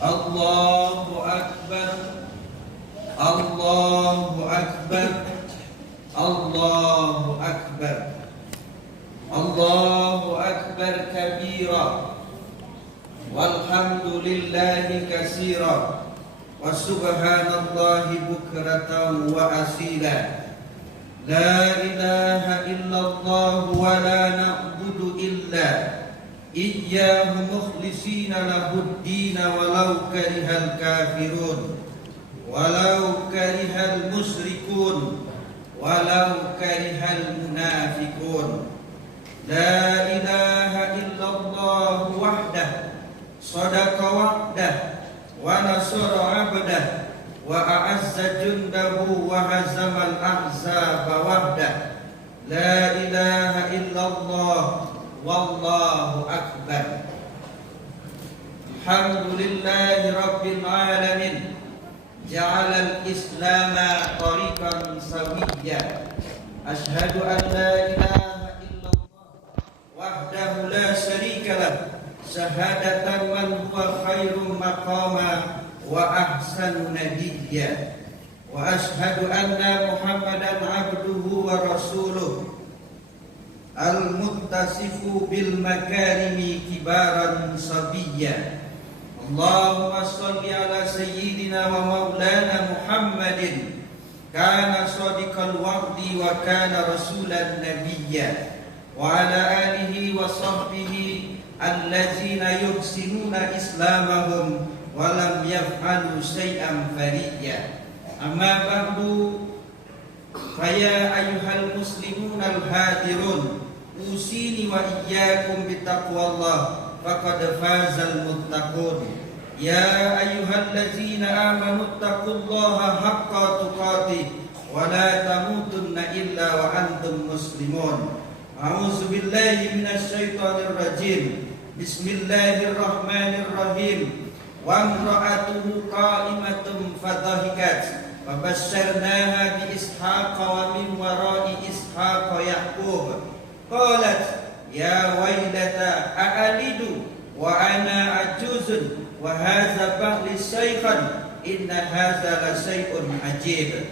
Allahu Akbar, Allahu Akbar, Allahu Akbar, Allahu Akbar kabira, walhamdulillahi katsira, wa subhanallahi bukratan wa asila. La ilaha illallah wa la na'budu illa iyyahu mukhlishina lahud-din walau karihal kafirun walau karihal musyrikun walau karihal munafiqun. La ilaha illallah wahdah sadaqa wa'dah wa nasara 'abdah wa a'azza jundahu wa hazamal ahzaba wahdah. La ilaha illallah wallahu akbar. Alhamdulillahi rabbil alamin, ja'alal islama tariqan sawiyya. Ashhadu an la ilaha illallah wahdahu la syarika lah, syahadatan man huwa khairu maqama wa ahsanu nadiyya. Wa ashhadu anna Muhammadan abduhu wa rasuluh al-muttasifu bil makarimi kibaran sabiyya. Allahumma salli ala sayyidina wa maulana Muhammadin, kana shadiqal wa'di wa kana rasulan nabiyya, wa ala alihi wa sahbihi allazina yuhsinuna islamahum wa lam yaf'alu syai'an fariyya. Amma ba'du, faya ayyuhal muslimun al-hadirun, usini wa iyyakum bittaqwallah faqad fazal muttaqun. Ya ayyuhallazina amanu taqullaha haqqa tuqatih wa la tamutunna illa wa antum muslimun. A'udzu billahi minasy syaithanir rajim. Bismillahirrahmanirrahim. Wa imra'atuhu qa'imatun fadhahikat fabasyarnaha bi ishaqa wa min wara'i ishaqa yaqub. Qalat ya wailata a'alidu wa ana ajuzun wa hadza ba'li shaykhan inna hadza la syai'un ajib.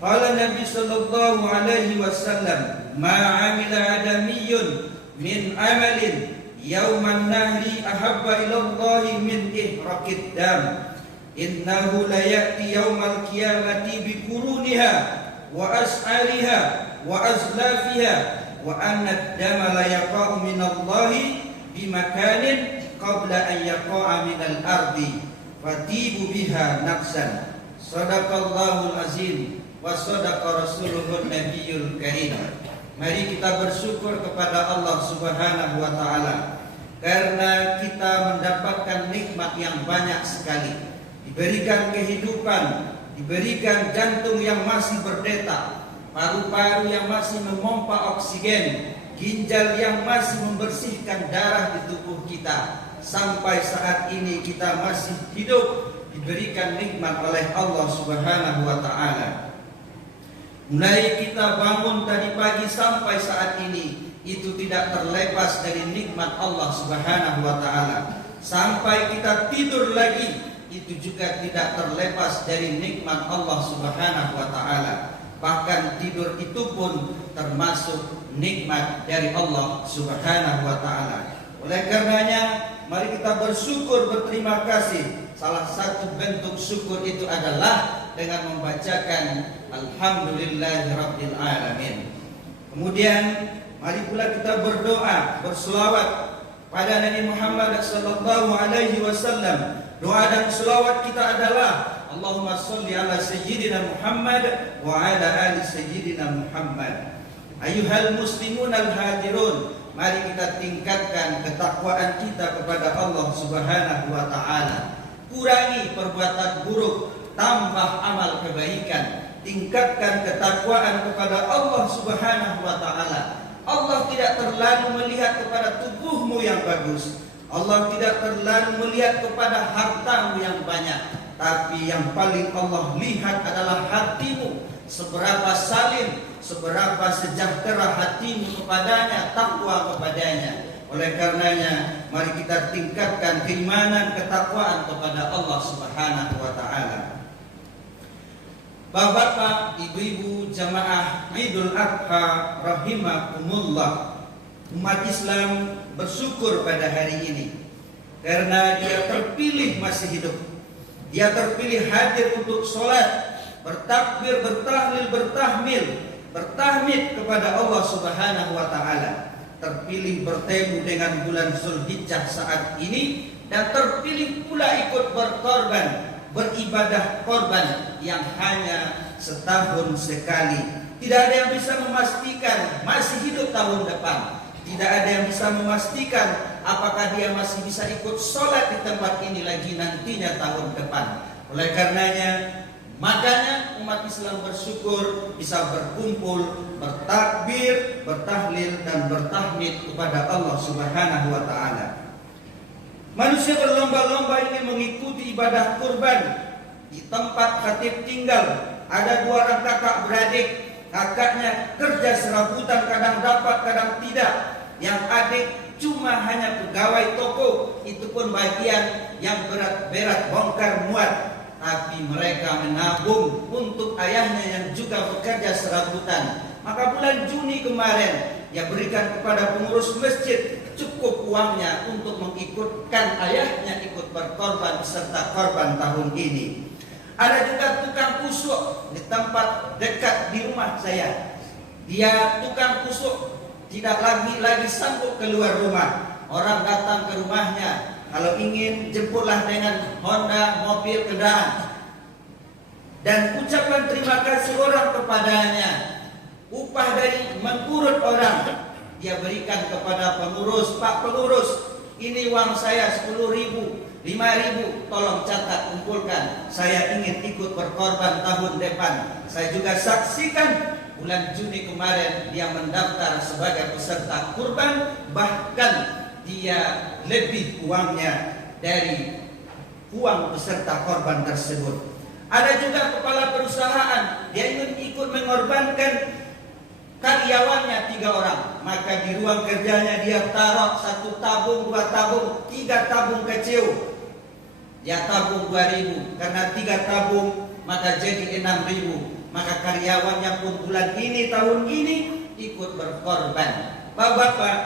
Qala Nabi sallallahu alaihi wasallam, ma 'amila adamiyyun min amalin yauman nahri ahabba ilallahi min ihraqid dam. Innahu la ya'ti yaumal qiyamati bi quruniha wa as'ariha wa azlafiha wa anna ad-dama la yaqa'u min Allahi bi makanin qabla an yaqa'a min al-ardi fatibu biha nafsan. Shadaqallahul azim wa shadaqa rasuluhun nabiyyul karim. Mari kita bersyukur kepada Allah Subhanahu wa taala karena kita mendapatkan nikmat yang banyak sekali. Diberikan kehidupan, diberikan jantung yang masih berdetak, paru-paru yang masih memompa oksigen, ginjal yang masih membersihkan darah di tubuh kita. Sampai saat ini kita masih hidup, diberikan nikmat oleh Allah Subhanahu wa taala. Mulai kita bangun tadi pagi sampai saat ini, itu tidak terlepas dari nikmat Allah Subhanahu wa taala. Sampai kita tidur lagi, itu juga tidak terlepas dari nikmat Allah Subhanahu wa taala. Bahkan tidur itu pun termasuk nikmat dari Allah Subhanahu wa taala. Oleh karenanya, mari kita bersyukur, berterima kasih. Salah satu bentuk syukur itu adalah dengan membacakan Alhamdulillahirabbil alamin. Kemudian mari pula kita berdoa, berselawat pada Nabi Muhammad sallallahu alaihi wasallam. Doa dan selawat kita adalah Allahumma sholli ala sayyidina Muhammad wa ala ali sayyidina Muhammad. Ayyuhal muslimun al-hadirun, mari kita tingkatkan ketakwaan kita kepada Allah Subhanahu wa taala. Kurangi perbuatan buruk, tambah amal kebaikan. Tingkatkan ketakwaan kepada Allah Subhanahu wa taala. Allah tidak terlalu melihat kepada tubuhmu yang bagus. Allah tidak terlalu melihat kepada hartamu yang banyak, tapi yang paling Allah lihat adalah hatimu. Seberapa salim, seberapa sejahtera hatimu kepadanya, takwa kepadanya. Oleh karenanya, mari kita tingkatkan keimanan, ketakwaan kepada Allah Subhanahu wa taala. Bapak-bapak, ibu-ibu jamaah Idul Adha rahimakumullah. Umat Islam bersyukur pada hari ini karena dia terpilih masih hidup. Dia terpilih hadir untuk sholat, bertakbir, bertahlil, bertahmid kepada Allah Subhanahu wa taala. Terpilih bertemu dengan bulan Zulhijjah saat ini, dan terpilih pula ikut berkorban, beribadah korban yang hanya setahun sekali. Tidak ada yang bisa memastikan masih hidup tahun depan. Tidak ada yang bisa memastikan apakah dia masih bisa ikut sholat di tempat ini lagi nantinya tahun depan. Oleh karenanya, makanya umat Islam bersyukur bisa berkumpul, bertakbir, bertahlil, dan bertahmid kepada Allah Subhanahu wa taala. Manusia berlomba-lomba ingin mengikuti ibadah kurban. Di tempat khatib tinggal ada 2 orang kakak beradik. Kakaknya kerja serabutan, kadang dapat, kadang tidak. Yang adik cuma hanya pegawai toko, itu pun bagian yang berat-berat bongkar muat. Tapi mereka menabung untuk ayahnya yang juga bekerja serabutan. Maka bulan Juni kemarin dia berikan kepada pengurus masjid cukup uangnya untuk mengikutkan ayahnya ikut berkorban beserta korban tahun ini. Ada juga tukang kusuk di tempat dekat di rumah saya. Dia tukang kusuk, tidak lagi sanggup keluar rumah. Orang datang ke rumahnya, kalau ingin jemputlah dengan Honda, mobil, kendaraan. Dan ucapan terima kasih orang kepadanya, upah dari mengurut orang, dia berikan kepada pengurus. Pak pengurus, ini uang saya 10.000, 5.000, tolong catat, kumpulkan. Saya ingin ikut berkorban tahun depan. Saya juga saksikan bulan Juni kemarin dia mendaftar sebagai peserta kurban, bahkan dia lebih uangnya dari uang peserta korban tersebut. Ada juga kepala perusahaan, dia ingin ikut mengorbankan karyawannya 3 orang. Maka di ruang kerjanya dia taruh 1 tabung, 2 tabung, 3 tabung kecil. Dia tabung 2.000, karena 3 tabung maka jadi 6.000. Maka karyawannya pun bulan ini, tahun ini ikut berkorban. Bapak-bapak,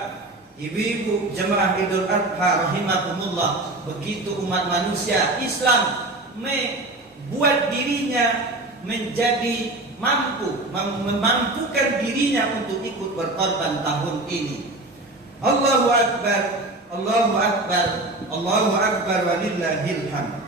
ibu-ibu jemaah Idul Adha rahimakumullah, begitu umat manusia Islam membuat dirinya menjadi memampukan dirinya untuk ikut berkorban tahun ini. Allahu Akbar, Allahu Akbar, Allahu Akbar walillahil hamd.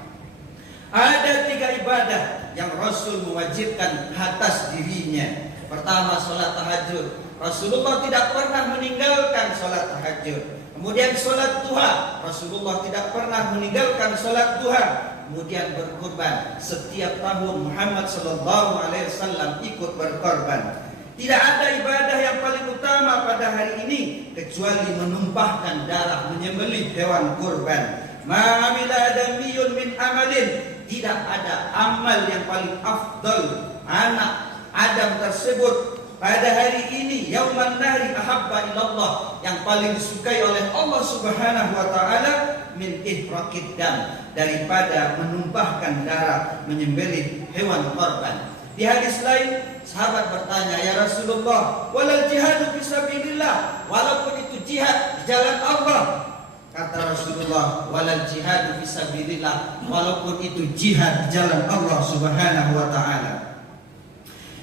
Ada 3 ibadah yang Rasul mewajibkan atas dirinya. Pertama, sholat tahajud. Rasulullah tidak pernah meninggalkan sholat tahajud. Kemudian sholat duha. Rasulullah tidak pernah meninggalkan sholat duha. Kemudian berkorban. Setiap tahun Muhammad SAW ikut berkorban. Tidak ada ibadah yang paling utama pada hari ini kecuali menumpahkan darah, menyembelih hewan kurban. Ma'amila adamiyun min amalin. Tidak ada amal yang paling afdal anak Adam tersebut pada hari ini, yauman nahri ahabba ilallah, yang paling disukai oleh Allah Subhanahu wa taala, min ihraqid dam, daripada menumpahkan darah, menyembelih hewan korban. Di hadis lain sahabat bertanya, ya Rasulullah, walal jihadu fisabilillah, walaupun itu jihad di jalan Allah. Kata Rasulullah, walal jihadu fisabilillah, walaupun itu jihad di jalan Allah Subhanahu wa taala.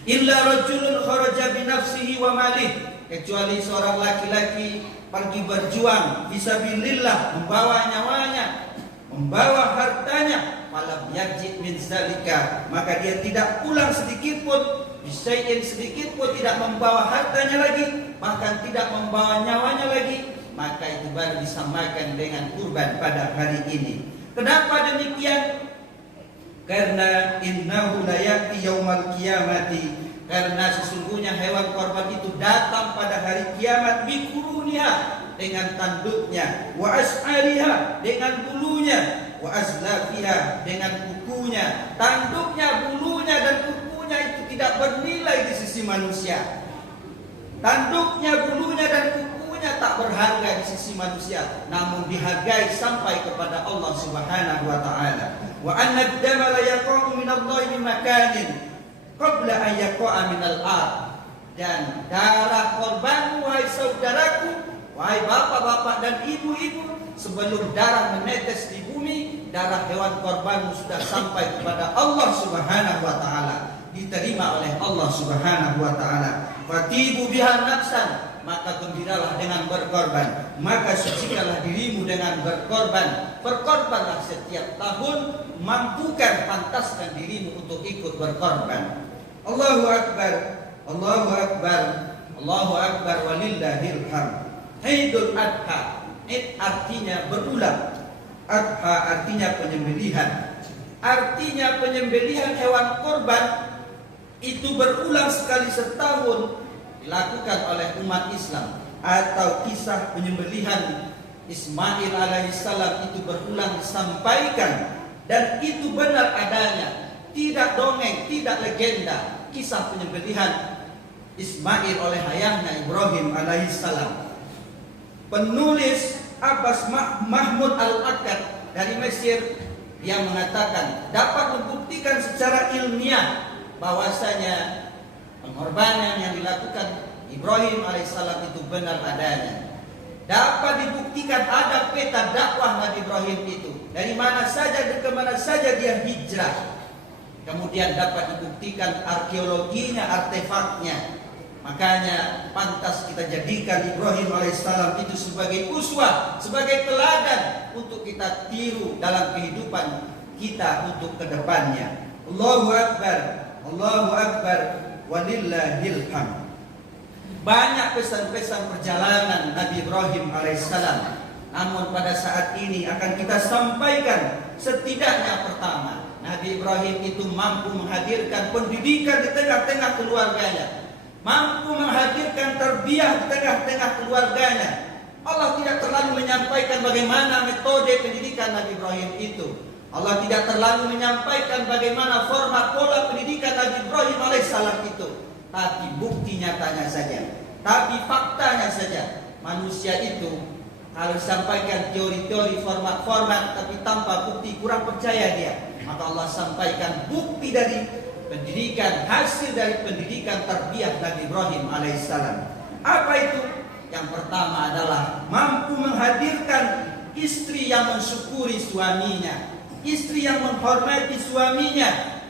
Illa rajulun kharaja bi nafsihi wa malih, kecuali seorang laki-laki pergi berjuang fisabilillah, membawa nyawanya, membawa hartanya, malam yarji min zalika, maka dia tidak pulang sedikit pun, bisain sedikit pun tidak membawa hartanya lagi, bahkan tidak membawa nyawanya lagi, maka itu baru disamakan dengan kurban pada hari ini. Kenapa demikian? Karena innahu la ya'ti yaumal qiyamati, karena sesungguhnya hewan korban itu datang pada hari kiamat, bikuruniha, dengan tanduknya, wa as'ariha, dengan bulunya, wa azlafiha, dengan kukunya. Tanduknya, bulunya, dan kukunya itu tidak bernilai di sisi manusia. Tanduknya, bulunya, dan kukunya sesungguhnya tak berharga di sisi manusia, namun dihargai sampai kepada Allah Subhanahu wa taala. Wa anna ad-dama la yaqa'u min Allah bi makanin qabla an yaqa'a min al-ard. Dan darah korban, wahai saudaraku, wahai bapak-bapak dan ibu-ibu, sebelum darah menetes di bumi, darah hewan korbanmu sudah sampai kepada Allah Subhanahu wa taala, diterima oleh Allah Subhanahu wa taala. Fatibu biha nafsan, maka gembiralah dengan berkorban, maka sucikanlah dirimu dengan berkorban. Berkorbanlah setiap tahun, mampukan pantaskan dirimu untuk ikut berkorban. Allahu akbar, Allahu akbar, Allahu akbar, walillahil hamd. Idul Adha, Id artinya berulang, Adha artinya penyembelihan. Artinya penyembelihan hewan korban itu berulang sekali setahun dilakukan oleh umat Islam. Atau kisah penyembelihan Ismail alaihissalam itu berulang disampaikan, dan itu benar adanya, tidak dongeng, tidak legenda. Kisah penyembelihan Ismail oleh ayahnya Ibrahim alaihissalam. Penulis Abbas Mahmud Al-Akkad dari Mesir, dia mengatakan dapat membuktikan secara ilmiah bahwasanya pengorbanan yang dilakukan Ibrahim alaihissalam itu benar adanya. Dapat dibuktikan ada peta dakwah Nabi Ibrahim itu, dari mana saja dan kemana saja dia hijrah. Kemudian dapat dibuktikan arkeologinya, artefaknya. Makanya pantas kita jadikan Ibrahim alaihissalam itu sebagai uswah, sebagai teladan untuk kita tiru dalam kehidupan kita untuk kedepannya. Allahu akbar, Allahu akbar, walillahil hamd. Banyak pesan-pesan perjalanan Nabi Ibrahim alaihissalam, namun pada saat ini akan kita sampaikan setidaknya pertama, Nabi Ibrahim itu mampu menghadirkan pendidikan di tengah-tengah keluarganya, mampu menghadirkan tarbiyah di tengah-tengah keluarganya. Allah tidak terlalu menyampaikan bagaimana metode pendidikan Nabi Ibrahim itu. Allah tidak terlalu menyampaikan bagaimana format pola pendidikan Nabi Ibrahim alaihissalam itu. Tapi bukti nyatanya saja, tapi faktanya saja, manusia itu kalau disampaikan teori-teori, format-format, tapi tanpa bukti, kurang percaya dia. Maka Allah sampaikan bukti dari pendidikan, hasil dari pendidikan tarbiyah Nabi Ibrahim alaihissalam. Apa itu? Yang pertama adalah mampu menghadirkan istri yang mensyukuri suaminya, istri yang menghormati suaminya.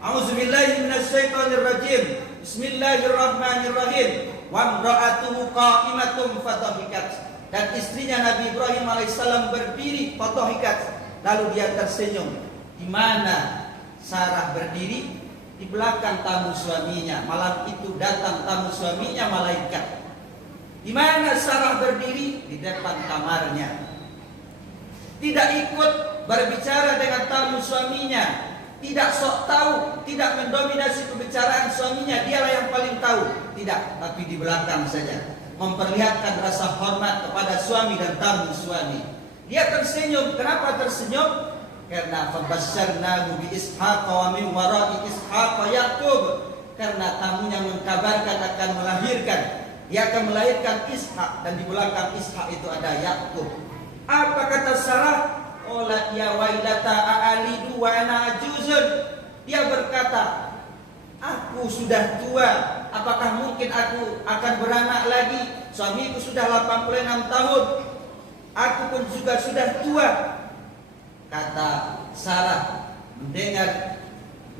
A'udzubillahi minasyaitonirrajim. Bismillahirrahmanirrahim. Wa imra'atuhu qa'imatun fadhahikat. Dan istrinya Nabi Ibrahim alaihissalam berdiri, fadhahikat, lalu dia tersenyum. Di mana Sarah berdiri? Di belakang tamu suaminya. Malam itu datang tamu suaminya, malaikat. Di mana Sarah berdiri? Di depan kamarnya. Tidak ikut berbicara dengan tamu suaminya, tidak sok tahu, tidak mendominasi pembicaraan suaminya, dialah yang paling tahu. Tidak, tapi di belakang saja, memperlihatkan rasa hormat kepada suami dan tamu suami. Dia tersenyum. Kenapa tersenyum? Karena fabasyarnahu bi Ishaq wa min wara'i Ishaq Yaqub. Karena tamunya mengkabarkan akan melahirkan, dia akan melahirkan Ishak, dan di belakang Ishak itu ada Yaqub. Apa kata Sarah? Qalat ya wailata a'alidu wa ana ajuzun. Dia berkata, aku sudah tua, apakah mungkin aku akan beranak lagi? Suamiku sudah 86 tahun, aku pun juga sudah tua. Kata Sarah mendengar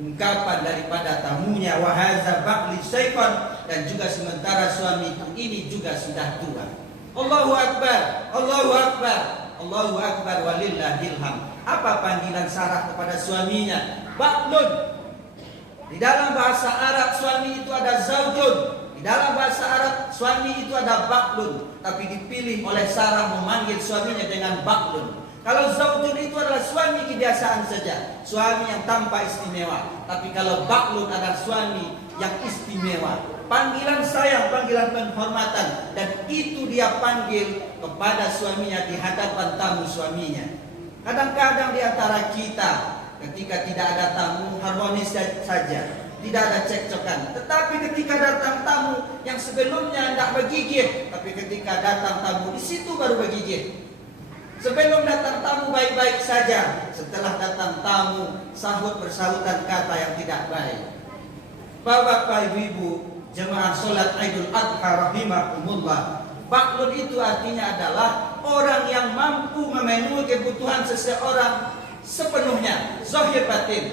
ungkapan daripada tamunya, wa hadza ba'li syaitan, dan juga sementara suamiku ini juga sudah tua. Allahu akbar, Allahu akbar, Allahu akbar, walillahil hamd. Apa panggilan Sarah kepada suaminya? Ba'lun. Di dalam bahasa Arab suami itu ada zaujun, di dalam bahasa Arab suami itu ada ba'lun, tapi dipilih oleh Sarah memanggil suaminya dengan ba'lun. Kalau zaujun itu adalah suami kebiasaan saja, suami yang tanpa istimewa. Tapi kalau ba'lun adalah suami yang istimewa, panggilan sayang, panggilan penghormatan, dan itu dia panggil kepada suaminya di hadapan tamu suaminya. Kadang-kadang di antara kita ketika tidak ada tamu harmonis saja, tidak ada cekcokan. Tetapi ketika datang tamu yang sebelumnya tidak bergigit, tapi ketika datang tamu di situ baru bergigit. Sebelum datang tamu baik-baik saja, setelah datang tamu sahut bersahutan kata yang tidak baik. Bapak ibu-ibu jemaah sholat Idul Adha rahimakumullah, baklun itu artinya adalah orang yang mampu memenuhi kebutuhan seseorang sepenuhnya, zahir batin.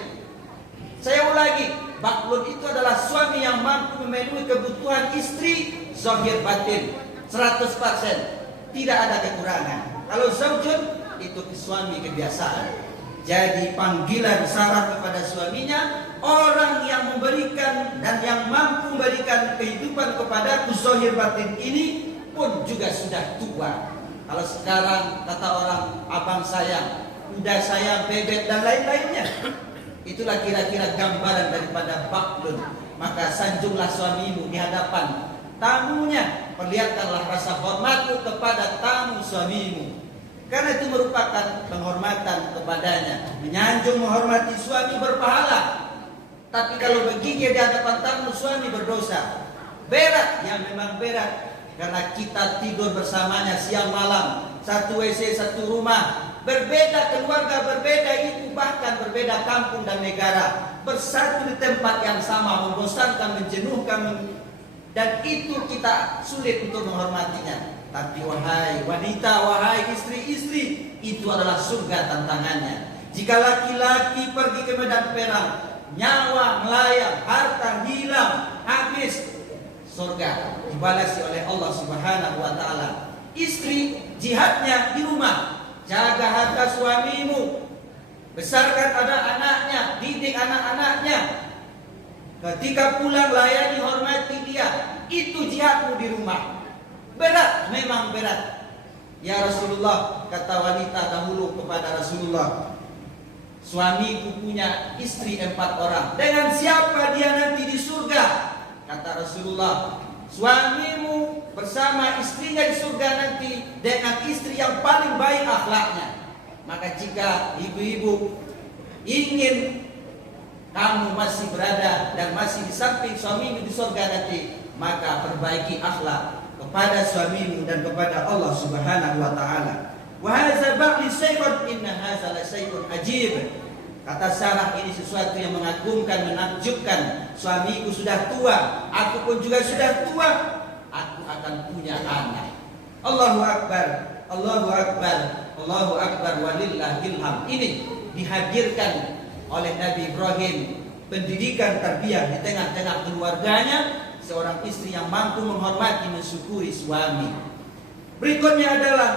Saya ulangi, baklun itu adalah suami yang mampu memenuhi kebutuhan istri zahir batin 100%, tidak ada kekurangan. Kalau zaujun itu suami kebiasaan. Jadi panggilan Sarah kepada suaminya, orang yang memberikan dan yang mampu memberikan kehidupan kepada zahir batin ini pun juga sudah tua. Kalau sekarang kata orang abang sayang, udah sayang, bebek dan lain-lainnya. Itulah kira-kira gambaran daripada baklun. Maka sanjunglah suamimu di hadapan tamunya, perlihatkanlah rasa hormatmu kepada tamu suamimu. Karena itu merupakan penghormatan kepadanya. Menyanjung menghormati suami berpahala. Tapi kalau bergigit di hadapan tamu suami berdosa. Berat, ya memang berat. Karena kita tidur bersamanya siang malam, satu WC satu rumah, berbeda keluarga, berbeda ibu, bahkan berbeda kampung dan negara, bersatu di tempat yang sama, membosankan, menjenuhkan, dan itu kita sulit untuk menghormatinya. Tapi wahai wanita, wahai istri-istri, itu adalah surga tantangannya. Jika laki-laki pergi ke medan perang, nyawa melayang, harta hilang, habis, surga dibalasi oleh Allah Subhanahu wa taala. Istri jihadnya di rumah, jaga harta suamimu, besarkan anak-anaknya, didik anak-anaknya. Ketika pulang layani, hormati dia. Itu jihadmu di rumah. Berat, memang berat. Ya Rasulullah, kata wanita dahulu kepada Rasulullah, suamiku punya istri 4 orang. Dengan siapa dia nanti di surga? Kata Rasulullah, suamimu bersama istrinya di surga nanti dengan istri yang paling baik akhlaknya. Maka jika ibu-ibu ingin kamu masih berada dan masih di samping suamimu di surga nanti, maka perbaiki akhlak kepada suamimu dan kepada Allah Subhanahu wa taala. Wa hadza ba'li syai'un inna hadza la syai'un ajib. Kata Sarah, ini sesuatu yang mengagumkan, menakjubkan. Suamiku sudah tua, aku pun juga sudah tua. Aku akan punya anak. Allahu Akbar, Allahu Akbar, Allahu Akbar walillahil hamd. Ini dihadirkan oleh Nabi Ibrahim, pendidikan tarbiyah di tengah-tengah keluarganya, seorang istri yang mampu menghormati, mensyukuri suami. Berikutnya adalah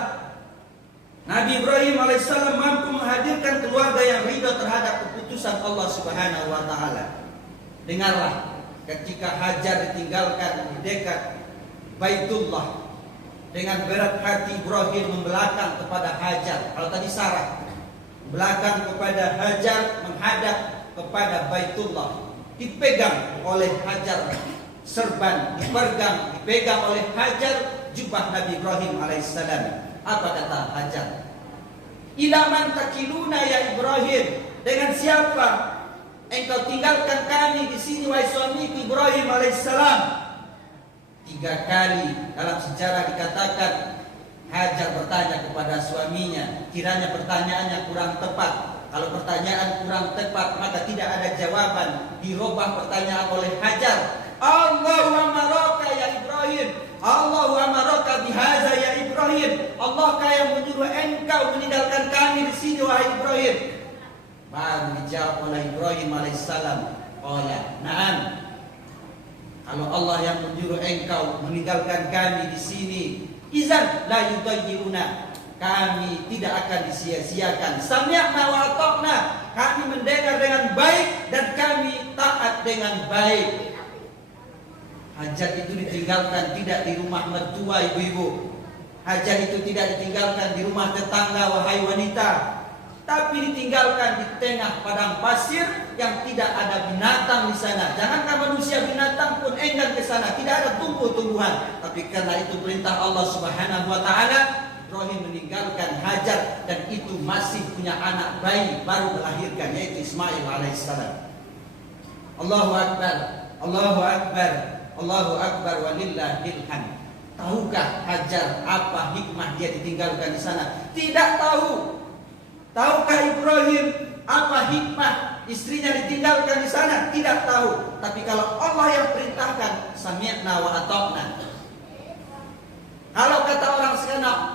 Nabi Ibrahim alaihissalam mampu menghadirkan keluarga yang ridho terhadap keputusan Allah Subhanahu wa taala. Dengarlah, ketika Hajar ditinggalkan di dekat Baitullah, dengan berat hati Ibrahim membelakang kepada Hajar. Kalau tadi Sarah belakang kepada Hajar, menghadap kepada Baitullah. Dipegang oleh Hajar serban, dipegang oleh Hajar jubah Nabi Ibrahim alaihissalam. Apa kata Hajar? Ilaman takiluna ya Ibrahim, dengan siapa engkau tinggalkan kami di sini wahai suamiku Ibrahim alaihissalam? 3 kali dalam sejarah dikatakan Hajar bertanya kepada suaminya. Kiranya pertanyaannya kurang tepat. Kalau pertanyaan kurang tepat maka tidak ada jawaban. Dirubah pertanyaan oleh Hajar. Allahu amaraka ya Ibrahim, Allahu amaraka bihaza ya Ibrahim. Allah yang menyuruh engkau meninggalkan kami di sini wahai Ibrahim. Baru dijawab oleh Ibrahim alaihissalam, qala na'am. Kalau Allah yang menyuruh engkau meninggalkan kami di sini, izan la yudayyiruna, kami tidak akan disia-siakan. Sami'na wa ata'na, kami mendengar dengan baik dan kami taat dengan baik. Hajar itu ditinggalkan tidak di rumah mertua ibu-ibu. Hajar itu tidak ditinggalkan di rumah tetangga wahai wanita, tapi ditinggalkan di tengah padang pasir yang tidak ada binatang di sana. Jangankan manusia, binatang pun enggan ke sana. Tidak ada tumbuh-tumbuhan. Tapi karena itu perintah Allah Subhanahu wa taala, Ibrahim meninggalkan Hajar dan itu masih punya anak bayi baru melahirkan, yaitu Ismail alaihissalam. Allahu Akbar, Allahu Akbar, Allahu Akbar walillahil hamd. Tahukah Hajar apa hikmah dia ditinggalkan di sana? Tidak tahu. Tahukah Ibrahim apa hikmah istrinya ditinggalkan di sana? Tidak tahu. Tapi kalau Allah yang perintahkan, sami'na wa ata'na. Kalau kata orang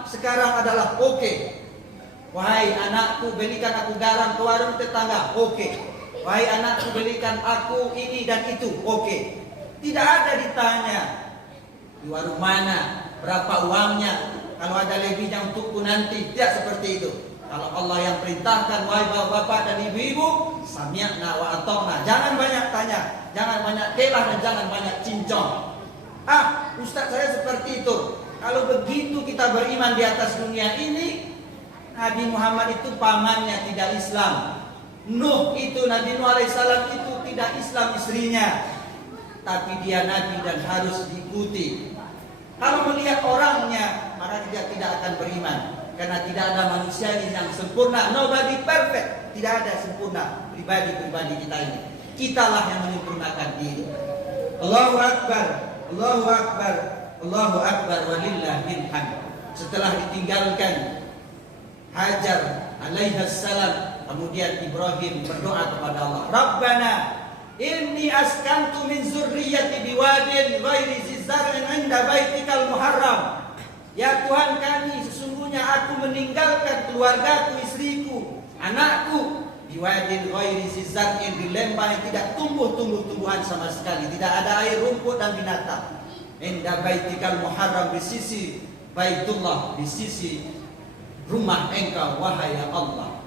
sekarang adalah oke. Wahai anakku, belikan aku garam ke warung tetangga. Oke. Wahai anakku, belikan aku ini dan itu. Oke. Tidak ada ditanya di warung mana, berapa uangnya, kalau ada lebihnya untukku nanti. Tidak seperti itu. Kalau Allah yang perintahkan, wahai bapak-bapak dan ibu-ibu, sami'na wa ata'na. Jangan banyak tanya, jangan banyak telah, dan jangan banyak cincong. Ustaz saya seperti itu. Kalau begitu kita beriman di atas dunia ini, Nabi Muhammad itu pamannya tidak Islam. Nuh itu, Nabi Nuh alaihissalam itu tidak Islam istrinya. Tapi dia Nabi dan harus diikuti. Kalau melihat orangnya, maka dia tidak akan beriman. Karena tidak ada manusia yang sempurna. Nobody perfect. Tidak ada sempurna pribadi-pribadi kita ini. Kitalah yang menyempurnakan diri. Allahu Akbar, Allahu Akbar, Allahu Akbar walillahil hamd. Setelah ditinggalkan Hajar alaihissalam, kemudian Ibrahim berdoa kepada Allah. Rabbana inni askantu min zurriyyati biwadin ghairi zizzar'in 'inda baitikal muharram. Ya Tuhan kami, sesungguhnya aku meninggalkan keluargaku, istriku, anakku biwadin ghairi zizzar'in, di lembah yang tidak tumbuh tumbuhan sama sekali, tidak ada air, rumput dan binatang. 'Inda baitikal muharram, di sisi Baitullah, di sisi rumah engkau wahai Allah.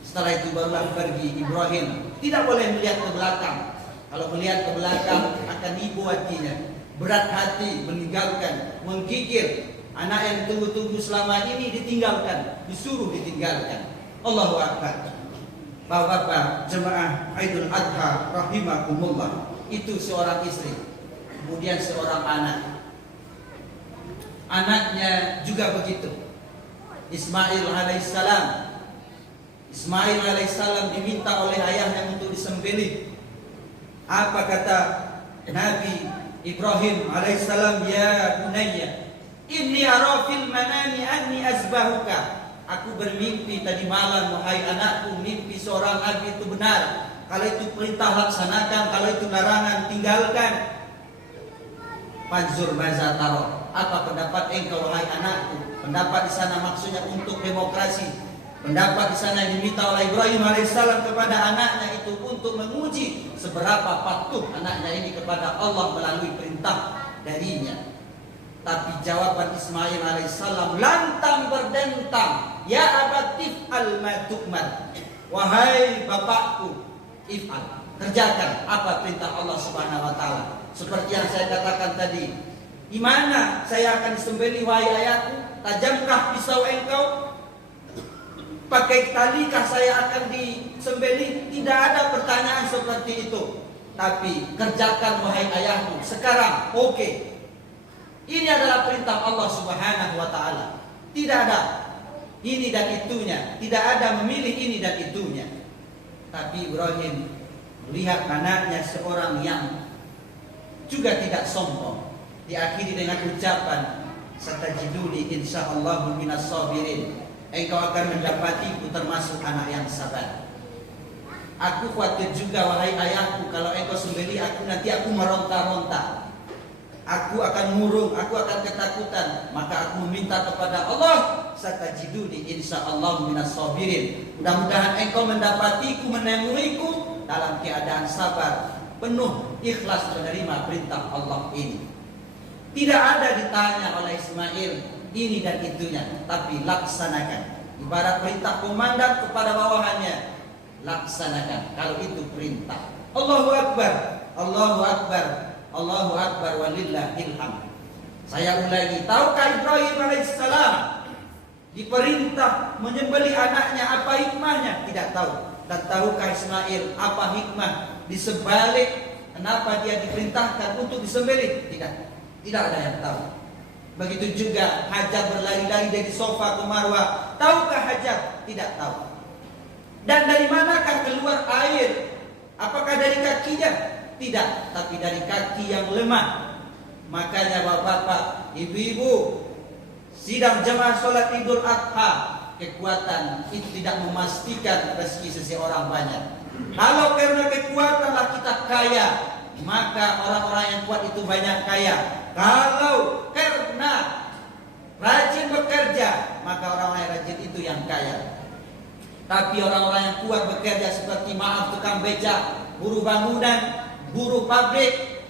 Setelah itu barulah pergi Ibrahim. Tidak boleh melihat ke belakang. Kalau melihat ke belakang akan ibu hatinya, berat hati, meninggalkan, menggigil. Anak yang tunggu-tunggu selama ini ditinggalkan, disuruh ditinggalkan. Allahu Akbar. Bapak-bapak jemaah Idul Adha rahimakumullah. Itu seorang istri. Kemudian seorang anak. Anaknya juga begitu. Ismail alaihissalam. Ismail alaihissalam diminta oleh ayahnya untuk disembelih. Apa kata Nabi Ibrahim alaihissalam? Ya bunayya, inni ara fil manami anni azbahuka. Aku bermimpi tadi malam, wahai anakku, mimpi seorang nabi itu benar. Kalau itu perintah laksanakan, kalau itu larangan tinggalkan. Fanzur maza taro. Apa pendapat engkau wahai anakku? Pendapat di sana maksudnya untuk demokrasi. Pendapat di sana yang diminta oleh Ibrahim alaihissalam kepada anaknya itu untuk menguji seberapa patuh anaknya ini kepada Allah melalui perintah darinya. Tapi jawaban Ismail alaihissalam lantang berdentang. Ya abatif al-matukmar. Wahai bapakku, if'al, kerjakan apa perintah Allah Subhanahu wa taala. Seperti yang saya katakan tadi. Di mana saya akan disembelih wahai ayahku? Tajamkah pisau engkau? Pakai talikah saya akan disembelih? Tidak ada pertanyaan seperti itu. Tapi kerjakan wahai ayahku sekarang. Oke. Ini adalah perintah Allah Subhanahu wa taala. Tidak ada ini dan itunya, tidak ada memilih ini dan itunya. Tapi Ibrahim melihat anaknya seorang yang juga tidak sombong. Diakhiri dengan ucapan, satajiduni insyaallah minas sabirin. Engkau akan mendapatiku termasuk anak yang sabar. Aku khawatir juga wahai ayahku, kalau engkau sembelih aku nanti aku meronta-ronta. Aku akan murung, aku akan ketakutan. Maka aku meminta kepada Allah, satajiduni insyaallah minas sabirin. Mudah-mudahan engkau mendapatiku, menemuiku dalam keadaan sabar, penuh ikhlas menerima perintah Allah ini. Tidak ada ditanya oleh Ismail ini dan itunya, tapi laksanakan. Ibarat perintah komandan kepada bawahannya, laksanakan. Kalau itu perintah. Allahu Akbar, Allahu Akbar, Allahu Akbar walillahil hamd. Saya ulangi, tahukah Ibrahim alaihissalam diperintah menyembelih anaknya, apa hikmahnya? Tidak tahu. Dan tahukah Ismail apa hikmah di sebalik kenapa dia diperintahkan untuk disembelih? Tidak ada yang tahu. Begitu juga Hajar berlari-lari dari Sofa ke Marwah. Tahukah Hajar? Tidak tahu. Dan dari manakah keluar air Apakah dari kakinya? Tidak, tapi dari kaki yang lemah. Makanya bapak-bapak, ibu-ibu, sidang jemaah sholat Idul Adha, kekuatan itu tidak memastikan rezeki seseorang banyak. Kalau karena kekuatanlah kita kaya, maka orang-orang yang kuat itu banyak kaya. Kalau karena rajin bekerja, maka orang-orang yang rajin itu yang kaya. Tapi orang-orang yang kuat bekerja seperti tukang becak, buruh bangunan, buruh pabrik,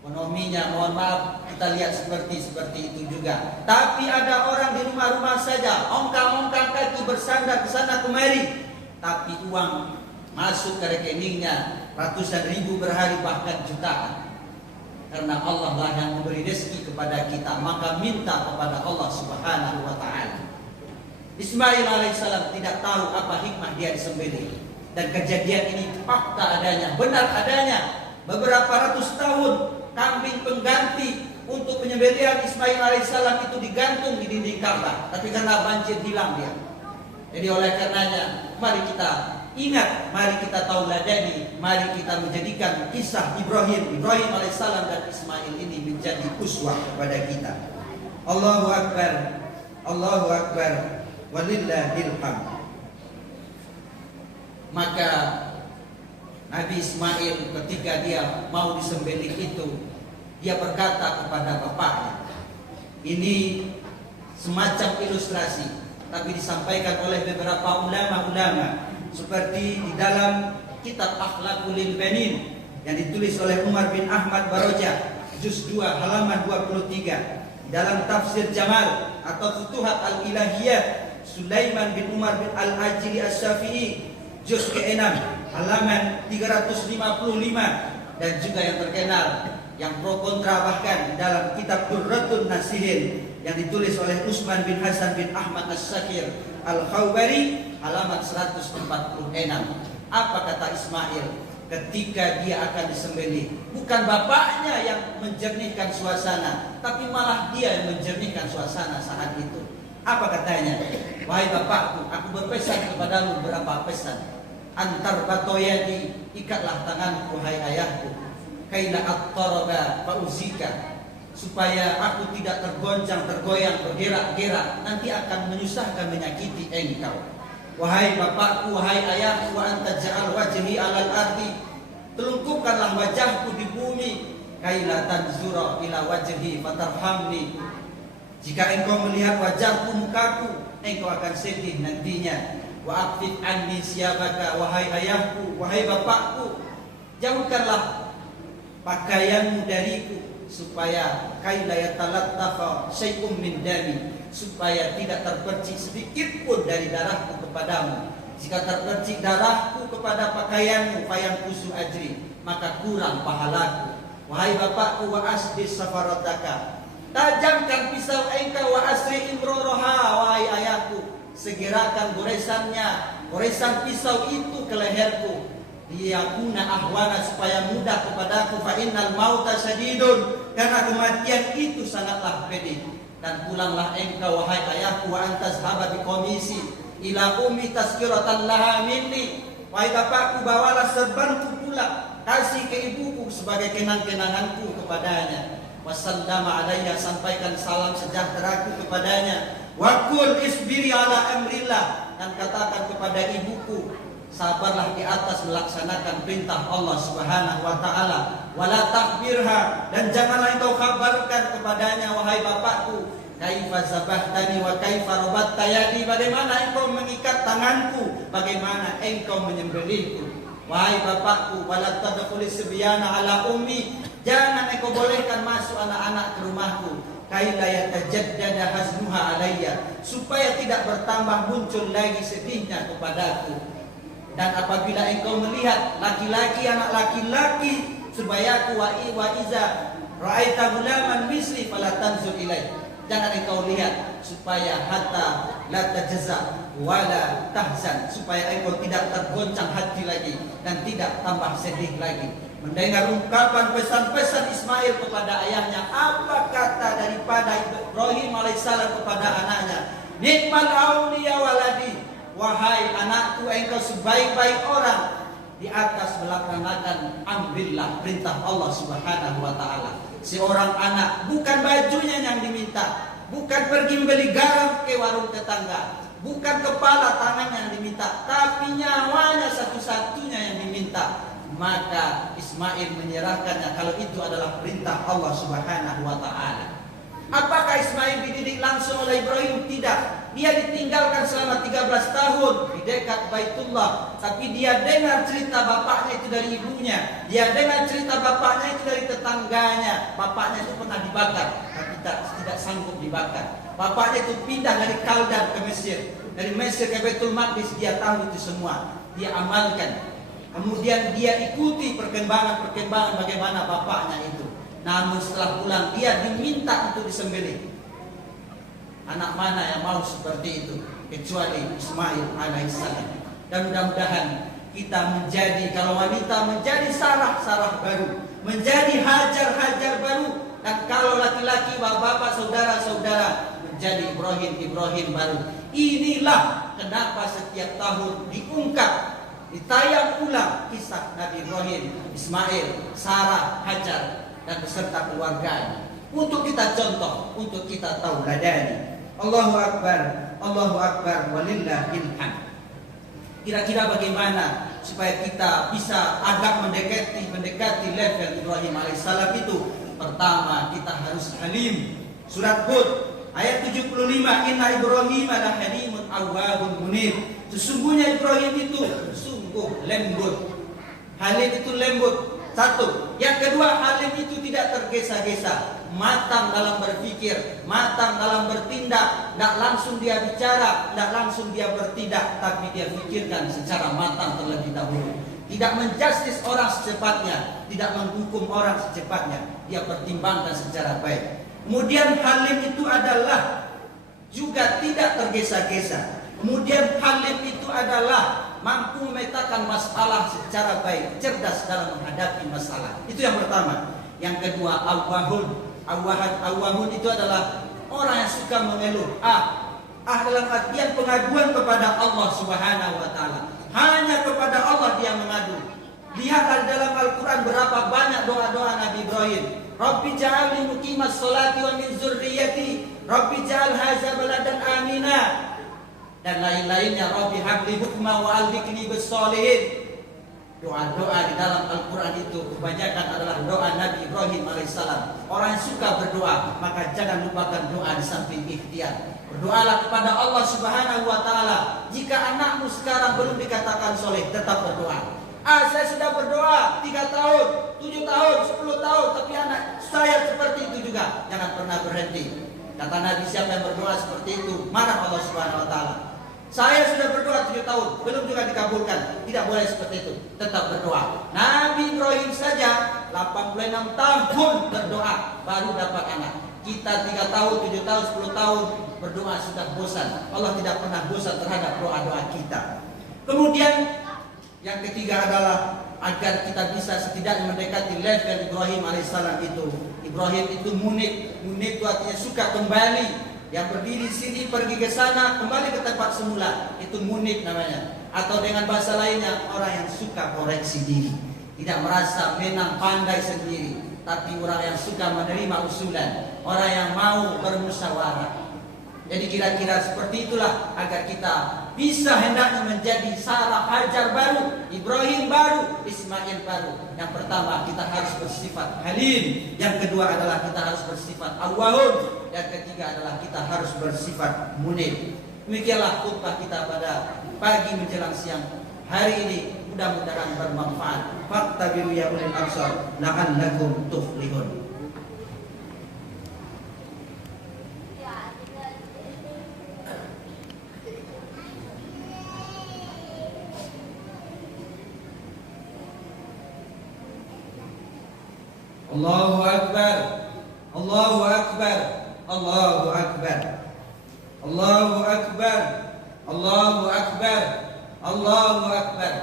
ekonominya mohon maaf kita lihat seperti itu juga. Tapi ada orang di rumah-rumah saja, ongkang-ongkang kaki bersandar ke sana kemari, tapi uang masuk ke rekeningnya ratusan ribu berhari bahkan jutaan. Karena Allah lah yang memberi rezeki kepada kita, maka minta kepada Allah Subhanahu wa taala. Ismail alaihissalam tidak tahu apa hikmah dia disembelih, dan kejadian ini fakta adanya, benar adanya. Beberapa ratus tahun kambing pengganti untuk penyembelihan Ismail alaihissalam itu digantung di dinding Ka'bah, tapi karena banjir hilang dia. Jadi oleh karenanya mari kita ingat, mari kita tauladani, mari kita menjadikan kisah Ibrahim alaihissalam dan Ismail ini menjadi uswah kepada kita. Allahu Akbar, Allahu Akbar, walillahil hamd. Maka Nabi Ismail ketika dia mau disembelih itu, dia berkata kepada bapaknya. Ini semacam ilustrasi, tapi disampaikan oleh beberapa ulama-ulama, seperti di dalam kitab Akhlaqul Banin yang ditulis oleh Umar bin Ahmad Barojah, juz 2 halaman 23. Dalam tafsir Jamal atau Futuhat Al-Ilahiyat Sulaiman bin Umar bin Al-Ajili Asy-Syafi'i, juz ke-6 halaman 355, dan juga yang terkenal yang pro kontra bahkan dalam kitab Durratun Nasihin yang ditulis oleh Utsman bin Hasan bin Ahmad As-Sakir Al-Khawbari halaman 146. Apa kata Ismail ketika dia akan disembelih? Bukan bapaknya yang menjernihkan suasana, tapi malah dia yang menjernihkan suasana saat itu. Apa katanya? Wahai bapakku, aku berpesan kepadamu beberapa pesan. Antar batoyadi, ikatlah tanganku hai ayahku, kaila at-taraba fauzika, supaya aku tidak tergoncang, tergoyang, bergerak-gerak, nanti akan menyusahkan, menyakiti engkau. Wahai bapakku, wahai ayahku, wa anta ja'al wajhi 'alal ardi, telungkupkanlah wajahku di bumi, kaila tanzura ila wajhi fatarhamni, jika engkau melihat wajahku, mukaku, engkau akan sedih nantinya. Wa aqfid anni siyabaka, wahai ayahku, wahai bapakku, jauhkanlah pakaianmu dariku, supaya kaila yatalattafa syai'um min dami, supaya tidak terpercik sedikit pun dari darahku kepadamu. Jika terpercik darahku kepada pakaianmu, fayanqusu ajri, maka kurang pahalaku. Wahai bapakku, wa asdi safarataka, tajamkan pisau engkau, wa asri imroroha, wahai ayahku, segerakan goresan pisau itu ke leherku, liyakuna ahwana, supaya mudah kepadaku, fa innal mauta syadidun, karena kematian itu sangatlah pedih. Dan pulanglah engkau, wahai ayahku, wa antazhaba biqamisi ila ummi tazkiratan laha minni, wahai bapakku, bawalah serbanku pula, kasih ke ibuku sebagai kenang-kenanganku kepadanya. Wasallama alayya, sampaikan salam sejahteraku kepadanya. Wakul isbiri ala amrillah, dan katakan kepada ibuku, sabarlah di atas melaksanakan perintah Allah Subhanahu wa taala. Wala takbirha, dan janganlah engkau kabarkan kepadanya, wahai bapakku, kaifa zabahtani wa kaifa rabatta yadi, bagaimana engkau mengikat tanganku, bagaimana engkau menyembelihku. Wahai bapakku, wala tadkhulis sibyana ala ummi, jangan engkau bolehkan masuk anak-anak ke rumahku, kaila yatajaddada haznuha alayya, supaya tidak bertambah muncul lagi sedihnya kepadaku. Dan apabila engkau melihat laki-laki, anak laki-laki sebayaku, wa iza ra'aita gulaman misli fala tanzur ilaih, jangan engkau lihat, supaya hatta la tajza wala tahzan, supaya engkau tidak tergoncang hati lagi dan tidak tambah sedih lagi. Mendengar ungkapan pesan-pesan Ismail kepada ayahnya, apa kata daripada Ibrahim alaihissalam kepada anaknya? Nikmal auliya waladi, wahai anakku, engkau sebaik-baik orang. di atas melaksanakan amrillah, perintah Allah Subhanahu wa taala. Seorang anak bukan bajunya yang diminta, bukan pergi membeli garam ke warung tetangga, bukan kepala tangan yang diminta, tapi nyawanya satu-satunya yang diminta. Maka Ismail menyerahkannya kalau itu adalah perintah Allah Subhanahu wa taala. Apakah Ismail dididik langsung oleh Ibrahim? Tidak. Dia ditinggalkan selama 13 tahun di dekat Baitullah. Tapi dia dengar cerita bapaknya itu dari ibunya. Dia dengar cerita bapaknya itu dari tetangganya. Bapaknya itu pernah dibakar, tapi tidak sanggup dibakar. Bapaknya itu pindah dari Kaldan ke Mesir. Dari Mesir ke Baitul Maqdis, dia tahu itu semua. Dia amalkan. Kemudian dia ikuti perkembangan bagaimana bapaknya itu. Namun setelah pulang dia diminta untuk disembelih. Anak mana yang mau seperti itu kecuali Ismail alaihissalam. Dan mudah-mudahan kita menjadi, kalau wanita menjadi Sarah baru, menjadi Hajar baru, dan kalau laki-laki bapak-bapak saudara-saudara menjadi Ibrahim baru. Inilah kenapa setiap tahun diungkap, ditayang ulang kisah Nabi Ibrahim, Ismail, Sarah, Hajar dan beserta keluarganya, untuk kita contoh, untuk kita tauladani. Allahu Akbar, walillahil hamd. Kira-kira bagaimana supaya kita bisa agak mendekati level Ibrahim alaihissalam itu? Pertama, kita harus halim. Surat Hud ayat 75, inna Ibrahim la halimun awwabun munib. Sesungguhnya Ibrahim itu sungguh lembut. Halim itu lembut. Satu. Yang kedua, halim itu tidak tergesa-gesa, matang dalam berpikir, matang dalam bertindak. Tidak langsung dia bicara, tidak langsung dia bertindak, tapi dia pikirkan secara matang terlebih dahulu. Tidak menjustis orang secepatnya, tidak menghukum orang secepatnya. Dia pertimbangkan secara baik. Kemudian halim itu adalah juga tidak tergesa-gesa. Kemudian halim itu adalah mampu memetakan masalah secara baik, cerdas dalam menghadapi masalah. Itu yang pertama. Yang kedua, awwahun itu adalah orang yang suka mengeluh. Dalam artian pengaduan kepada Allah Subhanahu wa taala. Hanya kepada Allah dia mengadu. Lihatlah dalam Al-Quran berapa banyak doa-doa Nabi Ibrahim. Rabbi ja'alni muqimas sholati wa min zurriyyati. Rabbi ja'al hadza baladan amina. Dan lain-lainnya. Rabbi habli hukma wa alhiqni bis sholihin. Doa-doa di dalam Al-Quran itu kebanyakan adalah doa Nabi Ibrahim alaihissalam. Orang yang suka berdoa, maka jangan lupakan doa di samping ikhtiar. Berdoalah kepada Allah Subhanahu wa taala. Jika anakmu sekarang belum dikatakan soleh, tetap berdoa. Saya sudah berdoa 3 tahun, 7 tahun, 10 tahun, tapi anak saya seperti itu juga. Jangan pernah berhenti. Kata Nabi, siapa yang berdoa seperti itu, marah Allah Subhanahu wa taala. Saya sudah berdoa 7 tahun, belum juga dikabulkan. Tidak boleh seperti itu, tetap berdoa. Nabi Ibrahim saja 86 tahun berdoa baru dapat anak. Kita 3 tahun, 7 tahun, 10 tahun berdoa sudah bosan. Allah tidak pernah bosan terhadap doa-doa kita. Kemudian yang ketiga adalah agar kita bisa setidaknya mendekati level Ibrahim alaihissalam itu. Ibrahim itu munib itu artinya suka kembali. Yang berdiri di sini pergi ke sana, kembali ke tempat semula. Itu munib namanya. Atau dengan bahasa lainnya, orang yang suka koreksi diri. Tidak merasa menang pandai sendiri, tapi orang yang suka menerima usulan, orang yang mau bermusyawarah. Jadi kira-kira seperti itulah agar kita bisa hendaknya menjadi Sarah Hajar baru, Ibrahim baru, Ismail baru. Yang pertama kita harus bersifat halim. Yang kedua adalah kita harus bersifat awwahun. Yang ketiga adalah kita harus bersifat munib. Demikianlah khutbah kita pada pagi menjelang siang hari ini. Mudah-mudahan bermanfaat. Fattabi'u ya ulil absar la'allakum tuflihun. Allahu Akbar, Allahu Akbar, Allahu Akbar, Allahu Akbar, Allahu Akbar, Allahu Akbar,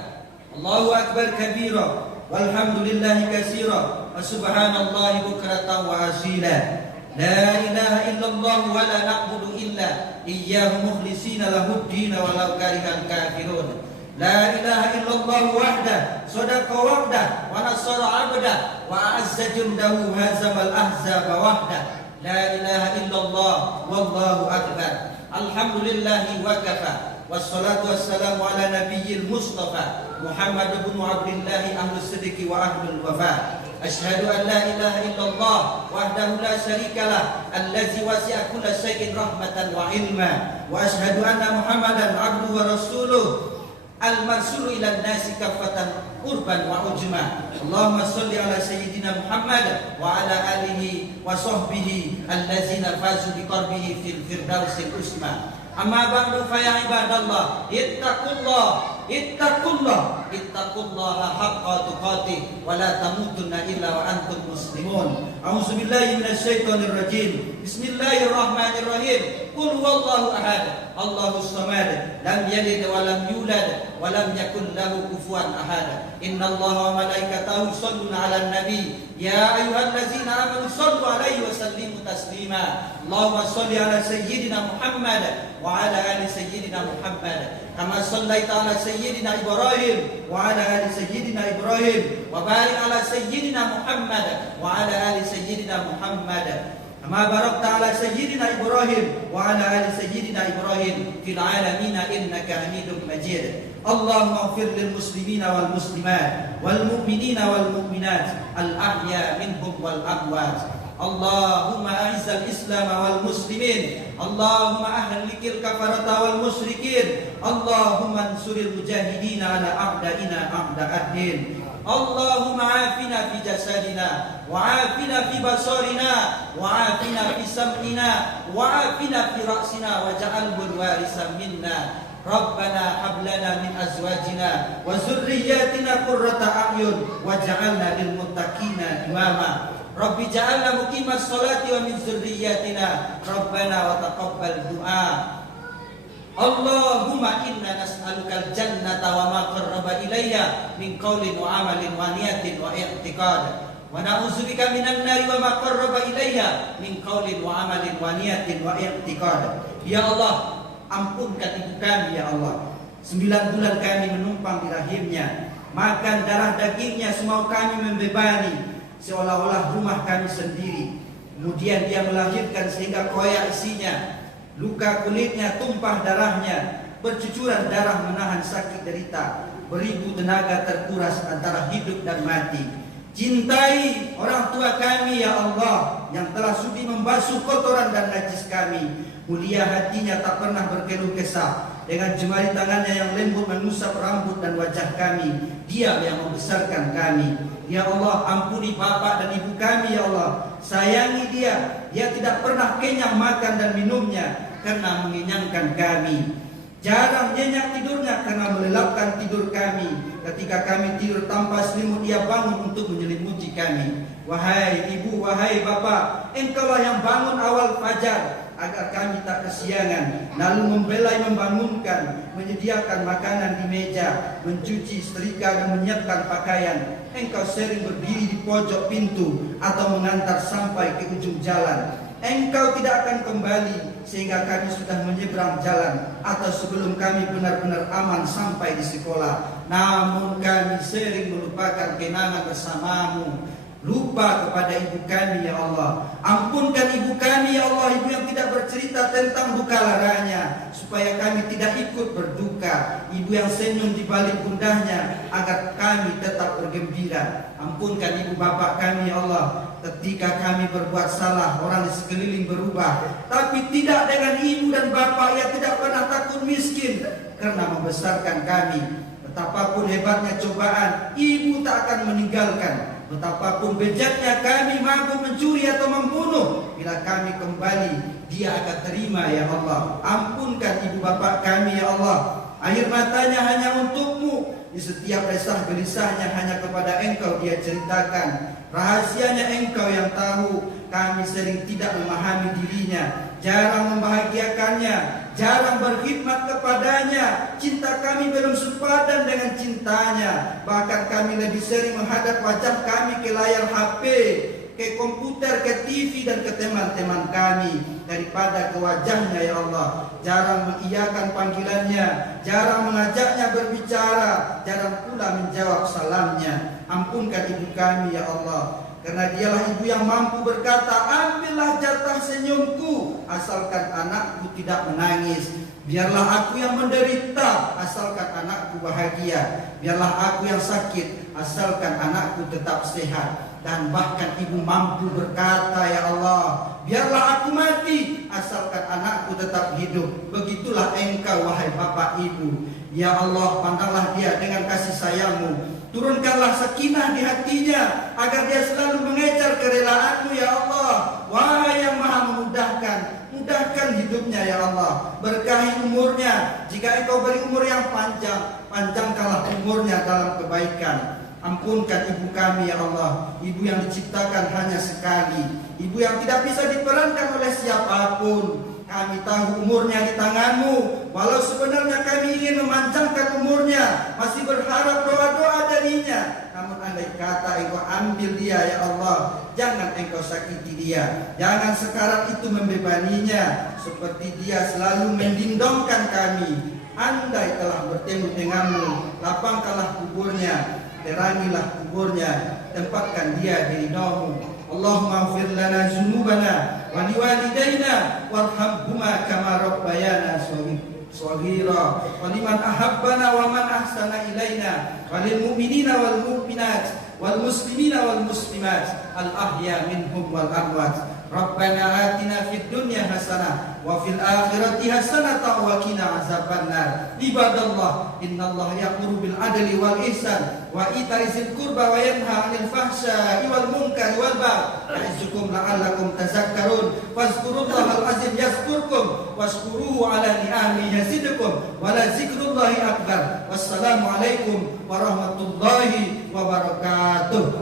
Allahu Akbar kabira, walhamdulillahi katsira, wa subhanallahi bukratan wa asila. La ilaha illallah wa la na'budu illa iyyahu mukhlishina lahud din walau karihal kafirun. La ilaha illallah wahdah صدق وعده ونصر عبده وأعز جنده هزم الأحزاب وحده لا إله إلا الله والله أكبر الحمد لله وكفى والصلاة والسلام على نبي المصطفى محمد بن عبد الله أهل الصدق وأهل الوفاء أشهد أن لا إله إلا الله وحده لا شريك له الذي وسع كل شيء رحمة وعلما وأشهد أن محمدا عبده ورسوله المرسول إلى الناس كافة قربا وعجما اللهم صل على سيدنا محمد وعلى آله وصحبه الذين فازوا بقربه في الفردوس العظمى أما بعد فيا عباد الله اتقوا الله حق تقاته ولا تموتن إلا وأنتم مسلمون أعوذ بالله من الشيطان الرجيم بسم الله الرحمن الرحيم قل هو الله أحد الله الصمد لم يلد ولم يولد ولم يكن له كفوا أحد إن الله وملائكته يصلون على النبي يا أيها الذين آمنوا صلوا عليه وسلموا تسليما اللهم صل على سيدنا محمد وعلى آل سيدنا محمد كما صليت على سيدنا إبراهيم وعلى آل سيدنا إبراهيم وبارك على سيدنا محمد وعلى آل سيدنا محمد كما باركت على سيدنا إبراهيم وعلى آل سيدنا إبراهيم في العالمين إنك حميد مجيد اللهم اغفر للمسلمين والمسلمات والمؤمنين والمؤمنات الأحياء منهم والأموات اللهم أعز الإسلام والمسلمين اللهم أهلك الكفرة والمشركين اللهم انصر المجاهدين على أعدائنا أعداء الدين اللهم عافنا في جسدنا وعافنا في بصرنا وعافنا في سمعنا وعافنا في رأسنا واجعله الوارث منا ربنا هب لنا من أزواجنا وذرياتنا قرة أعين واجعلنا للمتقين إماما رب جعلنا مقيم الصلاة ومن ذرياتنا ربنا وتقبل دعاء اللهم إنا نسألك الجنة وما قرب إليها من قول وعمل ونية واعتقاد ونعوذ بك من النار وما قرب إليها من قول وعمل ونية واعتقاد Ya Allah, ampunkan ibu kami ya Allah. 9 bulan kami menumpang di rahimnya, makan darah dagingnya semau kami membebani seolah-olah rumah kami sendiri. Kemudian dia melahirkan sehingga koyak isinya, luka kulitnya, tumpah darahnya, bercucuran darah menahan sakit derita, beribu tenaga terkuras antara hidup dan mati. Cintai orang tua kami ya Allah yang telah sudi membasuh kotoran dan najis kami. Mulia hatinya tak pernah berkeluh kesah, dengan jemari tangannya yang lembut mengusap rambut dan wajah kami. Dia yang membesarkan kami. Ya Allah, ampuni bapak dan ibu kami ya Allah. Sayangi dia tidak pernah kenyang makan dan minumnya karena mengenyangkan kami. Jarang nyenyak tidurnya karena melelapkan tidur kami. Ketika kami tidur tanpa selimut, dia bangun untuk menyelimuti kami. Wahai ibu, wahai bapak, engkaulah yang bangun awal fajar agar kami tak kesiangan, lalu membelai membangunkan, menyediakan makanan di meja, mencuci, setrika dan menyiapkan pakaian. Engkau sering berdiri di pojok pintu atau mengantar sampai ke ujung jalan. Engkau tidak akan kembali sehingga kami sudah menyeberang jalan atau sebelum kami benar-benar aman sampai di sekolah. Namun kami sering melupakan kenangan bersamamu. Lupa kepada ibu kami ya Allah. Ampunkan ibu kami ya Allah, ibu yang tidak bercerita tentang duka laranya, supaya kami tidak ikut berduka. Ibu yang senyum di balik bundahnya agar kami tetap bergembira. Ampunkan ibu bapak kami ya Allah. Ketika kami berbuat salah, orang di sekeliling berubah, tapi tidak dengan ibu dan bapak yang tidak pernah takut miskin karena membesarkan kami. Betapapun hebatnya cobaan, ibu tak akan meninggalkan. Betapapun bejaknya kami mampu mencuri atau membunuh, bila kami kembali, dia akan terima ya Allah. Ampunkan ibu bapak kami ya Allah. Air matanya hanya untukmu. Di setiap resah gelisahnya hanya kepada engkau dia ceritakan. Rahasianya engkau yang tahu. Kami sering tidak memahami dirinya, jarang membahagiakannya, jarang berkhidmat kepadanya. Cinta kami belum sepadan dengan cintanya. Bahkan kami lebih sering menghadap wajah kami ke layar HP, ke komputer, ke TV dan ke teman-teman kami daripada ke wajahnya ya Allah. Jarang mengiyakan panggilannya, jarang mengajaknya banyak berbicara, jarang pula menjawab salamnya. Ampunkan ibu kami ya Allah, karena dialah ibu yang mampu berkata, ambillah jatah senyumku, asalkan anakku tidak menangis. Biarlah aku yang menderita, asalkan anakku bahagia. Biarlah aku yang sakit, asalkan anakku tetap sehat. Dan bahkan ibu mampu berkata, ya Allah, biarlah aku mati, asalkan anakku tetap hidup. Begitulah engkau wahai bapak ibu. Ya Allah, pandanglah dia dengan kasih sayangmu. Turunkanlah sakinah di hatinya, agar dia selalu mengejar kerelaanmu ya Allah. Wahai yang maha memudahkan, mudahkan hidupnya ya Allah. Berkahi umurnya. Jika engkau beri umur yang panjang, panjangkanlah umurnya dalam kebaikan. Ampunkan ibu kami ya Allah, ibu yang diciptakan hanya sekali, ibu yang tidak bisa diperankan oleh siapapun. Kami tahu umurnya di tanganmu, walau sebenarnya kami ingin memanjangkan umurnya, masih berharap doa-doa darinya. Namun andai kata engkau ambil dia ya Allah, jangan engkau sakiti dia. Jangan sekarang itu membebaninya, seperti dia selalu mendindongkan kami. Andai telah bertemu denganmu, lapangkanlah kuburnya, terangilah kuburnya, tempatkan dia di ridhamu. Allahumma ighfir lana dzunubana wa liwalidayna warhamhuma kama rabbayana shaghira wa liman ahabbana wa man ahsana ilaina wa lil mu'minina wal mu'minat wal muslimina wal muslimat al ahya minhum wal amwat. Rabbana atina fid dunya hasanah wa fil akhirati hasanah wa qina azabannar. Ibadallah, innallaha ya'muru bil adli wal ihsan wa ita'i dzil qurba wa yanha 'anil fahsya'i wal munkari wal baghi ya'izukum la'allakum tadhakkarun. Fazkurullahal azim yazkurkum washkuruhu 'ala ni'amihi yazidkum wa la dzikrullahi akbar. Wassalamu alaikum warahmatullahi wabarakatuh.